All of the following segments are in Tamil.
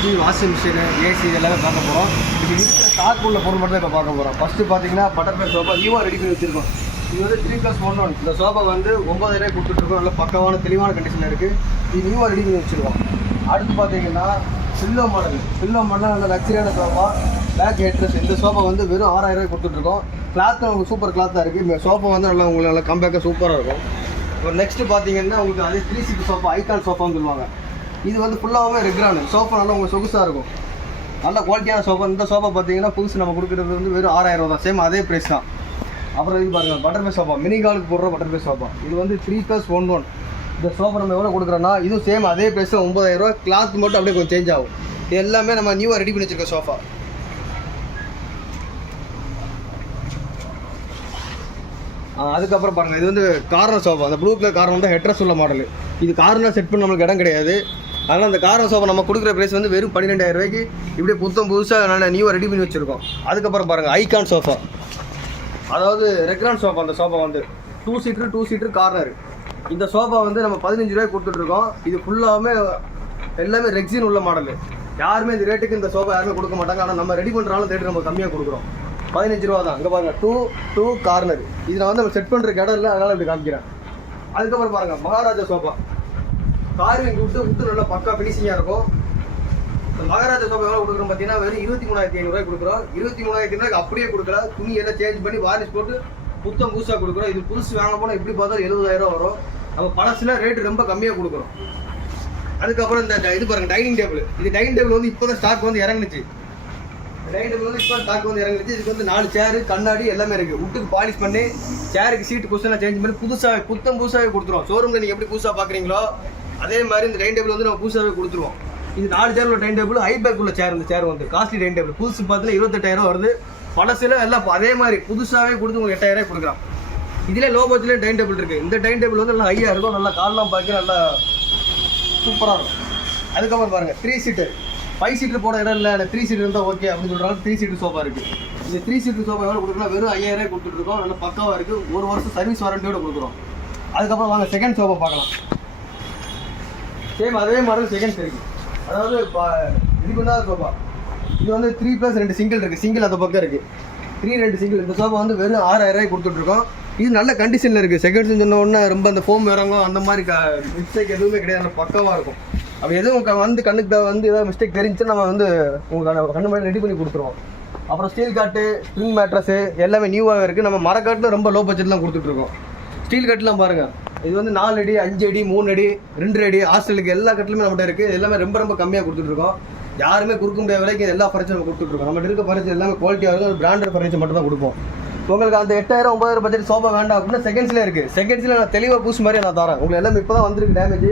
ஃப்ரிட்ஜு வாஷிங் மிஷினு ஏசி எல்லாமே பார்க்க போகிறோம் இது இருக்கிற ஸ்டாக் உள்ள பொருள் மட்டும் தான் இப்போ பார்க்க போகிறோம் ஃபஸ்ட்டு பார்த்தீங்கன்னா பட்டர்ஃப்ளை சோஃபா நியூவாக ரெடி பண்ணி வச்சிருக்கோம். இது வந்து த்ரீ ப்ளஸ் ஒன் ஒன் இந்த சோஃபா வந்து ஒம்பதாயிரம் கொடுத்துட்ருக்கோம் நல்ல பக்கமான தெளிவான கண்டிஷனில் இருக்குது இது நியூவாக ரெடி பண்ணி வச்சிருக்கோம். அடுத்து பார்த்தீங்கன்னா பில்லோ மாடல் பில்லோ மாடல் நல்ல லக்ஸரியான சோஃபா பேக் ஹெட்ரஸ் இந்த சோஃபா வந்து வெறும் ஆறாயிரம் ரூபாய் கொடுத்துட்ருக்கோம் கிளாத் உங்களுக்கு சூப்பர் கிளாத்தாக இருக்குது இந்த சோஃபா வந்து நல்லா உங்களுக்கு நல்லா கம்பேக்காக சூப்பராக இருக்கும். இப்போ நெக்ஸ்ட்டு பார்த்தீங்கன்னா உங்களுக்கு அதே த்ரீ சீட் சோஃபா ஐகான் சோஃபான்னு சொல்லுவாங்க. இது வந்து ஃபுல்லாகவே ரெக்ரானு சோஃபா நல்லா உங்களுக்கு சொகுசாக இருக்கும். நல்ல குவாலிட்டியான சோஃபா இந்த சோஃபா பார்த்தீங்கன்னா புதுசு நம்ம கொடுக்குறது வந்து வெறும் ஆறாயிரம் ரூபா தான். சேம் அதே ப்ரைஸ் தான். அப்புறம் இது பாருங்கள் பட்டர்ஃபை சோஃபா மினி காலுக்கு போடுற பட்டர்ஃபை சோஃபா இது வந்து த்ரீ ப்ளஸ் ஒன் ஒன் இந்த சோஃபா நம்ம எவ்வளோ கொடுக்குறோன்னா இதுவும் சேம் அதே ப்ரைஸ் தான். ஒம்பதாயிரம் ரூபா கிளாத் மட்டும் அப்படியே கொஞ்சம் சேஞ்ச் ஆகும். இது எல்லாமே நம்ம நியூவாக ரெடி பண்ணி வச்சிருக்க சோஃபா அதுக்கப்புறம் பாருங்கள் இது வந்து கார்னர் சோஃபா அந்த ப்ளூ கலர் கார்னர் வந்து ஹெட்ரஸ் உள்ள மாடல் இது கார்னர் செட் பண்ண நம்மளுக்கு இடம் கிடையாது. ஆனால் அந்த கார்னர் சோஃபா நம்ம கொடுக்குற ப்ரைஸ் வந்து வெறும் பன்னிரெண்டாயிரம் ரூபாய்க்கு இப்படியே புத்தம் புதுசாக நல்ல நியூவாக ரெடி பண்ணி வச்சுருக்கோம். அதுக்கப்புறம் பாருங்கள் ஐகான் சோஃபா அதாவது ரெக்ரான் சோஃபா அந்த சோஃபா வந்து. Two seater two seater corner இந்த சோஃபா வந்து நம்ம பதினஞ்சு ரூபாய்க்கு கொடுத்துட்ருக்கோம். இது ஃபுல்லாகவே எல்லாமே ரெக்ஸின் உள்ள மாடலு யாருமே இந்த ரேட்டுக்கு இந்த சோஃபா யாருமே கொடுக்க மாட்டாங்க. ஆனால் நம்ம ரெடி பண்ணுறாலும் ரேட்டு நம்ம கம்மியாக கொடுக்குறோம். பதினஞ்சு ரூபா தான். இங்கே பாருங்கள் டூ டூ கார்னர் இது நான் வந்து செட் பண்ணுற இடம் இல்லை அதனால் இப்படி காமிக்கிறேன். அதுக்கப்புறம் பாருங்கள் மகாராஜா சோஃபா கார்விங் விட்டு விட்டு நல்லா பக்கா ஃபினிஷிங்காக இருக்கும். இந்த மகாராஜா சோபா எவ்வளோ கொடுக்குறோம் பார்த்தீங்கன்னா வெறும் இருபத்தி மூணாயிரத்தி ஐநூறுரூவா கொடுக்குறோம். இருபத்தி மூணாயிரத்தி ஐநூறுக்கு அப்படியே கொடுக்கல. துணி எல்லாம் சேஞ்ச் பண்ணி வாரிஸ் போட்டு புத்தம் புதுசாக கொடுக்குறோம். இது புதுசு வாங்க போனால் எப்படி பார்த்தாலும் எழுபதாயிரம் வரும். நம்ம பழசுல ரேட்டு ரொம்ப கம்மியாக கொடுக்குறோம். அதுக்கப்புறம் இந்த இது பாருங்க டைனிங் டேபிள் இது டைனிங் டேபிள் வந்து இப்போ தான் ஸ்டாக் வந்து இறங்குனுச்சு. டைனிங் டேபிள் வந்து இப்போ ஸ்டாக் வந்து இறங்குனுச்சு. இதுக்கு வந்து நாலு சேர் கண்ணாடி எல்லாமே இருக்குது வுட்டுக்கு பாலிஷ் பண்ணி சேருக்கு சீட்டு குஷன்லாம் சேஞ்ச் பண்ணி புதுசாக புத்தம் புதுசாகவே கொடுத்துருவோம். ஷோரூமில் நீங்கள் எப்படி புதுசாக பார்க்குறீங்களோ அதே மாதிரி இந்த டைனிங் டேபிள் வந்து நம்ம புதுசாகவே கொடுத்துருவோம். இது நாலு சேர் உள்ள டைனிங் டேபிள் ஹை பேக் உள்ள சேர் இந்த சேர் வந்து. Costly dine table. புதுசு பார்த்தீங்கன்னா இருபத்தெட்டாயிரம் வருது. பழசுல எல்லாம் அதே மாதிரி புதுசாகவே கொடுத்து உங்களுக்கு எட்டாயிரம் கொடுக்குறான் இதில் லோ பட்ஜெட்லேயே டைனிங் டேபிள் இருக்குது இந்த டைனிங் டேபிள் வந்து நல்லா ஹையாக இருக்கும். நல்லா கால்லாம் பார்க்க நல்லா சூப்பராக இருக்கும். அதுக்கப்புறம் பாருங்கள் த்ரீ சீட்டர் ஃபைவ் சீட்டர் போட இடம் இல்லை. த்ரீ சீட்டர் இருந்தால் ஓகே அப்படின்னு சொல்கிறாங்க த்ரீ சீட்டர் சோஃபா இருக்குது இந்த த்ரீ சீட்டர் சோஃபா எவ்வளோ கொடுக்கலாம் வெறும் ஐயாயிரம் கொடுத்துட்ருக்கோம் நல்லா பக்காவாக இருக்குது ஒரு வருஷம் சர்வீஸ் வாரண்டியோட கொடுக்குறோம். அதுக்கப்புறம் வாங்க செகண்ட் சோஃபா பார்க்கலாம். சேம் அதே மாடல் செகண்ட்ஸ் இருக்குது அதாவது இதுக்கு இது சோஃபா இது வந்து த்ரீ ப்ளஸ் ரெண்டு சிங்கிள் இருக்குது சிங்கிள் அந்த பக்கம் இருக்குது த்ரீ ரெண்டு சிங்கிள் இந்த சோஃபா வந்து வெறும் ஆறாயிரம் ரூபாய் கொடுத்துட்ருக்கோம். இது நல்ல கண்டிஷனில் இருக்குது செகண்ட்ஸ் சொன்ன உடனே ரொம்ப அந்த ஃபோம் இறங்கும். அந்த மாதிரி க மிஸ்டேக் எதுவுமே கிடையாது. பக்கமாக இருக்கும். அப்படி எதுவும் க- வந்து கண்ணுக்கு தான் வந்து ஏதாவது மிஸ்டேக் தெரிஞ்சுன்னா நம்ம வந்து உங்களுக்கு கண்ணு மாதிரி ரெடி பண்ணி கொடுத்துருவோம். அப்புறம் ஸ்டீல் காட்டு ஸ்ப்ரிங் மேட்ரஸு எல்லாமே நியூவாக இருக்குது நம்ம மரக்காட்டில் ரொம்ப லோ பட்ஜெட்லாம் கொடுத்துட்ருக்கோம். ஸ்டீல் காட்டுலாம் பாருங்கள் இது வந்து நாலு அடி அஞ்சு அடி மூணு அடி ரெண்டு அடி ஹாஸ்டலுக்கு எல்லா கட்டிலுமே நம்மகிட்ட இருக்குது எல்லாமே ரொம்ப ரொம்ப கம்மியாக கொடுத்துட்ருக்கோம். யாருமே கொடுக்க முடியாத விலைக்கு எல்லா ஃபர்னிச்சர் நம்ம கொடுத்துட்ருக்கோம். நம்மகிட்ட இருக்க ஃபர்னிச்சர் எல்லாமே குவாலிட்டியாக இருக்கும். பிராண்டட் ஃபர்னிச்சர் மட்டும் தான் கொடுப்போம். உங்களுக்கு அந்த எட்டாயிரம் ஒன்பதாயிரம் பட்ஜெட் சோஃபா வேண்டாம் அப்படின்னா செகண்ட்ஸ்லேயே இருக்குது செகண்ட்ஸில் நான் தெளிவாக பூஸ் மாதிரி நான் தரேன். உங்களுக்கு எல்லாமே இப்போ தான் வந்திருக்கு டேமேஜ்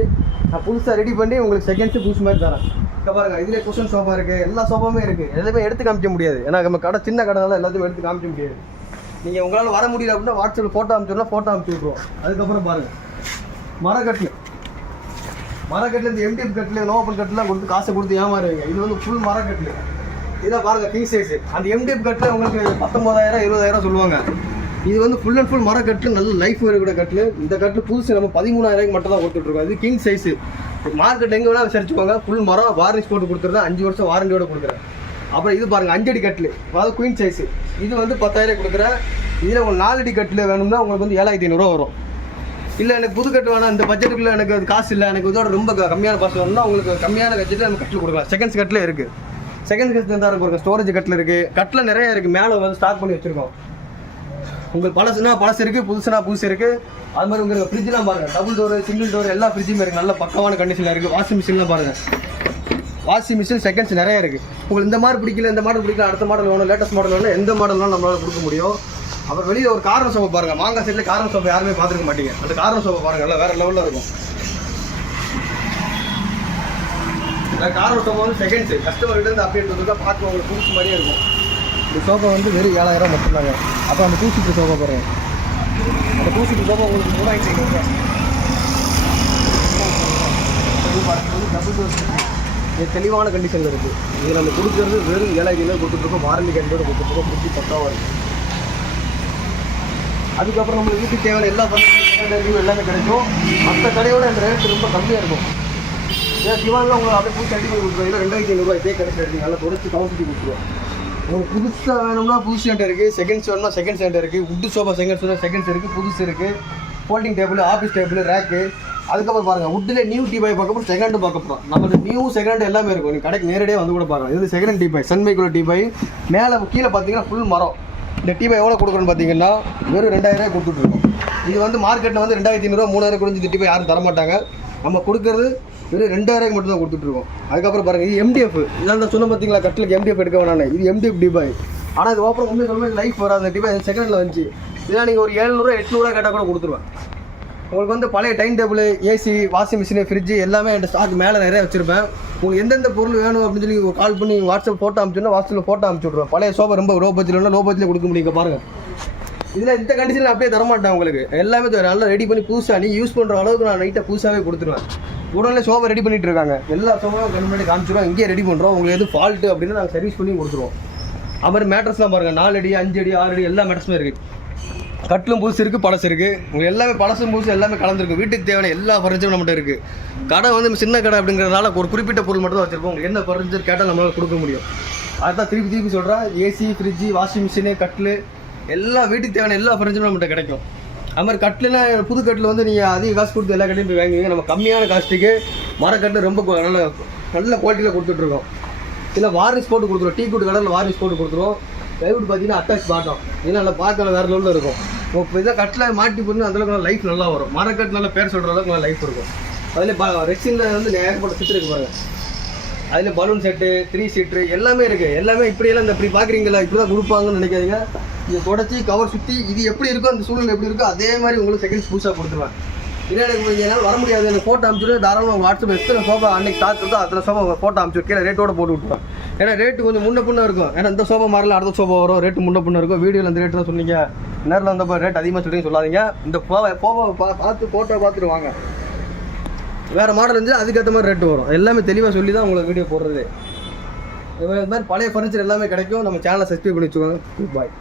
நான் புதுசாக ரெடி பண்ணி உங்களுக்கு செகண்ட்ஸு பூஸ் மாதிரி தரேன். இப்போ பாருங்க இதிலே குஷன் சோஃபா இருக்குது எல்லா சோஃபாவுமே இருக்குது எல்லாமே எடுத்து காமிக்க முடியாது. ஏன்னா நம்ம கடை சின்ன கடைனால எல்லாத்தையும் எடுத்து காமிக்க முடியாது. நீங்கள் உங்களால் வர முடியல அப்படின்னா வாட்ஸ்அப்பில் ஃபோட்டோ அனுப்பிச்சோம்னா ஃபோட்டோ அனுப்பிச்சு விட்ருவோம் அதுக்கப்புறம் பாருங்கள் மரக்கட்டில். மரக்கட்டில் இந்த எம்டிஎஃப் கட்டில் நோபல் கட்டிலாம் கொடுத்து காசை கொடுத்து ஏமாறுவீங்க. இது வந்து ஃபுல் மரக்கட்டில். இதான் பாருங்க கிங் சைஸ் அந்த எம்டிஎஃப் கட்டில் உங்களுக்கு பத்தொம்பதாயிரம் இருபதாயிரம் சொல்லுவாங்க. இது வந்து ஃபுல் அண்ட் ஃபுல் மரக்கட்டு நல்ல லைஃப் வரக்கூடிய கட்டில். இந்த கட்டில் புதுசு நம்ம பதிமூணாயிரம் மட்டும் தான் கொடுத்துட்ருக்கோம். இது கிங் சைஸ் மார்க்கெட் எங்கே வேணால் விசாரிச்சுக்கோங்க. ஃபுல் மரம் வாரண்டி போட்டு கொடுத்துருந்தேன் அஞ்சு வருஷம் வாரண்டியோட கொடுக்குறேன். அப்புறம் இது பாருங்க அஞ்சடி கட்டில். அதாவது குயின் சைஸ் இது வந்து பத்தாயிரம் கொடுக்குற இதில் உங்களுக்கு நாலடி கட்டில் வேணும்னா உங்களுக்கு வந்து ஏழாயிரத்தி ஐநூறுரூவா வரும். இல்லை எனக்கு புது கட்டு வேணாம் இந்த பட்ஜெட்டுக்குள்ள எனக்கு அது காசு இல்லை எனக்கு இதோட ரொம்ப கம்மியான காசு வேணும்னா உங்களுக்கு கம்மியான பட்ஜெட்டில் நம்ம கட்டில் கொடுக்கலாம். செகண்ட்ஸ் கட்டில் இருக்குது செகண்ட் கட்டில் தான் இருக்கும் ஸ்டோரேஜ் கட்டில் இருக்குது கட்டில் நிறைய இருக்குது மேலே வந்து ஸ்டாக் பண்ணி வச்சுருக்கோம். உங்களுக்கு பழசுனா பழசு இருக்குது புதுசுனா புதுசு இருக்குது அது மாதிரி உங்களுக்கு ஃப்ரிட்ஜ்லாம் பாருங்கள் டபுள் டோர் சிங்கிள் டோர் எல்லா ஃப்ரிட்ஜுமே இருக்குது நல்ல பக்கமான கண்டிஷனில் இருக்குது வாஷிங் மிஷின்லாம் பாருங்கள் வாஷிங் மிஷின் செகண்ட்ஸ் நிறைய இருக்குது உங்களுக்கு இந்த மாதிரி பிடிக்கல இந்த மாடல் பிடிக்கல அடுத்த மாடல் வேணும் லேட்டஸ்ட் மாடல் வேணும் எந்த மாடல்னாலும் நம்மளால கொடுக்க முடியும். அப்புறம் வெளியில் ஒரு காரணம் சோஃபா பாருங்க. மாங்காய் சைடில் காரணம் சோஃபா யாருமே பார்த்துருக்க மாட்டீங்க. அந்த காரணம் சோஃபா பாருங்க நல்லா வேற லெவலில் இருக்கும். இந்த காரணம் சோஃபா வந்து செகண்ட்ஸ் கஸ்டமர்கிட்ட இருந்து அப்படியே எடுத்து பார்க்க உங்களுக்கு புதுசு மாதிரியே இருக்கும். இந்த சோஃபா வந்து வெறும் ஏழாயிரம் மட்டும்தாங்க. அப்புறம் அந்த டூ சீட்டர் சோஃபா பாருங்க. அந்த டூ சீட்டர் சோஃபா உங்களுக்கு மூணாயிரத்தி ஐநூறுரூவா. டபுள் டோர் இது தெளிவான கண்டிஷனில் இருக்குது இது நம்ம கொடுக்குறது வெறும் ஏழாயிரம் ரூபாய் கொடுத்துட்ருக்கோம் வாரண்டி கேட்டோட கொடுத்துருக்கோம் ஃப்ரிட்ஜ் பக்காவாக இருக்குது அதுக்கப்புறம் நம்ம வீட்டுக்கு தேவையான எல்லா ஃபர்னிச்சர் எல்லாமே கிடைக்கும். மற்ற கடையோட அந்த ரேட் ரொம்ப கம்மியாக இருக்கும். ஏன்னா திவானில் உங்களுக்கு அப்படியே புதுசு ரெடி பண்ணி ரெண்டாயிரத்தி ஐநூறுரூவா இதே கடைசி எடுத்தீங்க நல்லா தொடச்சி கவுண்ட் கொடுத்துருவோம் உங்களுக்கு புதுசாக வேணும்னா புது ஸ்டாண்ட் இருக்குது செகண்ட் வேணும்னா செகண்ட் ஸ்டாண்ட் இருக்குது உட்டு சோஃபா செகண்ட் வேணும் செகண்ட்ஸ் இருக்குது புதுசு இருக்குது folding table office table rack அதுக்கப்புறம் பாருங்கள் உட்டில் நியூ டீபாய் பார்க்க போகிறோம் செகண்ட் பார்க்க போகிறோம் நம்மளுக்கு நியூ செகண்ட் எல்லாமே இருக்கும். நீங்கள் கடைக்கு நேரடியாக வந்து கூட பாருங்கள் இது செகண்ட் டீபாய் சன்மைக்குள்ள டீபாய் மேலே கீழே பார்த்தீங்கன்னா ஃபுல் மரம். இந்த டீபாய் எவ்வளோ கொடுக்குறோன்னு பார்த்தீங்கன்னா வெறும் ரெண்டாயிரம் ரூபாய் கொடுத்துட்ருக்கோம் இது வந்து மார்க்கெட்டில் வந்து ரெண்டாயிரத்தி ஐநூறுரூவா மூணாயிரம் குறைஞ்சி இந்த யாரும் தரமாட்டாங்க. நம்ம கொடுக்குறது வெறும் ரெண்டாயிரம் மட்டும் தான் கொடுத்துட்ருக்கோம் அதுக்கப்புறம் பாருங்கள் இது எம்டிஎஃப் இதான் தான் சொன்ன பார்த்தீங்களா கட்டிலுக்கு எம்டிஎஃப் எடுக்க வேணானே இது எம்டிஎஃப் டிபாய் ஆனால் இது ஓப்பன் உண்மையை சொல்லும்போது லைஃப் வராது. அந்த செகண்டில் வந்துச்சு. இதெல்லாம் நீங்கள் ஒரு ஏழ்நூறுவா எட்நூறுவா கேட்டால் கூட கொடுத்துருவேன். உங்களுக்கு வந்து பழைய dining table AC washing machine fridge எல்லாமே என் ஸ்டாக் மேலே நிறைய வச்சிருப்பேன். உங்களுக்கு எந்தெந்த பொருள் வேணும் அப்படின்னு சொல்லி கால் பண்ணி வாட்ஸ்அப் ஃபோட்டோ அனுப்பிச்சுன்னா வாட்ஸ்அப்பில் ஃபோட்டோ அனுப்பிச்சி விட்ருவேன் பழைய சோபா ரொம்ப லோ பட்ஜெட்ல லோ பட்ஜெட்டில் கொடுக்க முடியும் பாருங்கள் இதில் இந்த கண்டிஷனில் அப்படியே தரமாட்டேன் உங்களுக்கு. எல்லாமே நல்லா ரெடி பண்ணி புதுசாக நீ யூஸ் பண்ணுற அளவுக்கு நான் நைட்டாக புதுசாகவே கொடுத்துருவேன். உடனே சோபா ரெடி பண்ணிட்டு இருக்காங்க. எல்லா சோபாவும் கண் காமிச்சிருவோம். இங்கேயே ரெடி பண்ணுறோம் உங்களுக்கு எது ஃபால்ட்டு அப்படின்னு நாங்கள் சர்வீஸ் பண்ணி கொடுத்துருவோம். அது மாதிரி மேட்ரஸ்லாம் பாருங்கள் நாலு அடி அஞ்சு அடி ஆறு அடி எல்லா மேட்ரஸுமே இருக்குது கட்டிலும் புதுசு இருக்குது பழசு இருக்குது உங்களுக்கு எல்லாமே பழசும் புதுசு எல்லாமே கலந்துருக்கு. வீட்டுக்கு தேவையான எல்லா ஃபர்னிச்சரும் நம்மகிட்ட இருக்குது கடை வந்து சின்ன கடை அப்படிங்கிறதுனால ஒரு குறிப்பிட்ட பொருள் மட்டும் தான் வச்சிருப்போம். உங்களுக்கு என்ன ஃபர்னிச்சர் கேட்டால் நம்மளால கொடுக்க முடியும். அதுதான் திருப்பி திருப்பி சொல்கிறேன் ஏசி ஃப்ரிட்ஜு வாஷிங் மிஷினு கட்டில் எல்லா வீட்டுக்கு தேவையான எல்லா ஃபர்னிச்சரும் நம்மகிட்ட கிடைக்கும். அது மாதிரி கட்டில்னா புது கட்டில் வந்து நீங்கள் அதிக காசு கொடுத்து எல்லா கட்டையும் போய் வாங்குவீங்க. நம்ம கம்மியான காஸ்ட்டுக்கு மரக்கட்டு ரொம்ப நல்ல நல்ல குவாலிட்டியில் கொடுத்துட்ருக்கோம் இல்லை வாரிஸ் போட்டு கொடுத்துருவோம். டீ கூட்டு கடையில் வாரிஸ் போட்டு கொடுத்துருவோம். லைவுட் பார்த்தீங்கன்னா அட்டாச் பாட்டம் ஏன்னா நல்லா பார்க்கல வேறு லெவலில் இருக்கும். இப்போ இதை கட்டில் மாட்டி போட்டு அந்தளவுக்கு நல்லா லைஃப் நல்லா வரும். மரக்கட்டு நல்லா பேர் சொல்கிற அளவுக்கு நல்லா லைஃப் இருக்கும். அதில் ரெக்ஸினில் வந்து ஏகப்பட்ட சிட்டு இருக்கு பாருங்கள் அதில் பலூன் செட்டு த்ரீ சீட்ரு எல்லாமே இருக்குது எல்லாமே இப்படியெல்லாம் இந்த இப்படி பார்க்குறீங்களா இப்படி தான் கொடுப்பாங்கன்னு நினைக்காதீங்க. இது தொடச்சி கவர் சுற்றி இது எப்படி இருக்கோ அந்த சூழ்நிலை எப்படி இருக்கோ அதே மாதிரி உங்களுக்கு செகண்ட்ஸ் புதுசாக கொடுத்துருவேன். இல்லை எனக்கு என்னால் வர முடியாது. எனக்கு ஃபோட்டோ அனுப்பிச்சுட்டு தாராளமாக வாட்ஸ்அப் எத்தனை சோஃபா அன்னைக்கு தாக்கிறதோ இருக்கோ அத்தனை சோஃபா ஃபோட்டோ அனுப்பிச்சு கீழே ரேட்டோட போட்டு விட்டுருவேன். ஏன்னா ரேட்டு கொஞ்சம் முன்ன பின்ன இருக்கும். ஏன்னா இந்த சோபா மாறல அடுத்த சோஃபா வரும். ரேட்டு முன்ன பின்ன இருக்கும். வீடியோவில் அந்த ரேட்டு தான் சொன்னீங்க. நேரில் வந்தப்போ ரேட் அதிகமாக சொல்லிங்க சொல்லாதீங்க. இந்த போவை போவை பார்த்து ஃபோட்டோ பார்த்துட்டு வாங்க. வேறு மாடல் இருந்துச்சு அதுக்கேற்ற மாதிரி ரேட்டு வரும். எல்லாமே தெளிவாக சொல்லி தான் உங்களுக்கு வீடியோ போடுறது. இது மாதிரி பழைய ஃபர்னிச்சர் எல்லாமே கிடைக்கும். நம்ம சேனலை சப்ஸ்கிரைப் பண்ணி வச்சுக்கோங்க. குட் பாய்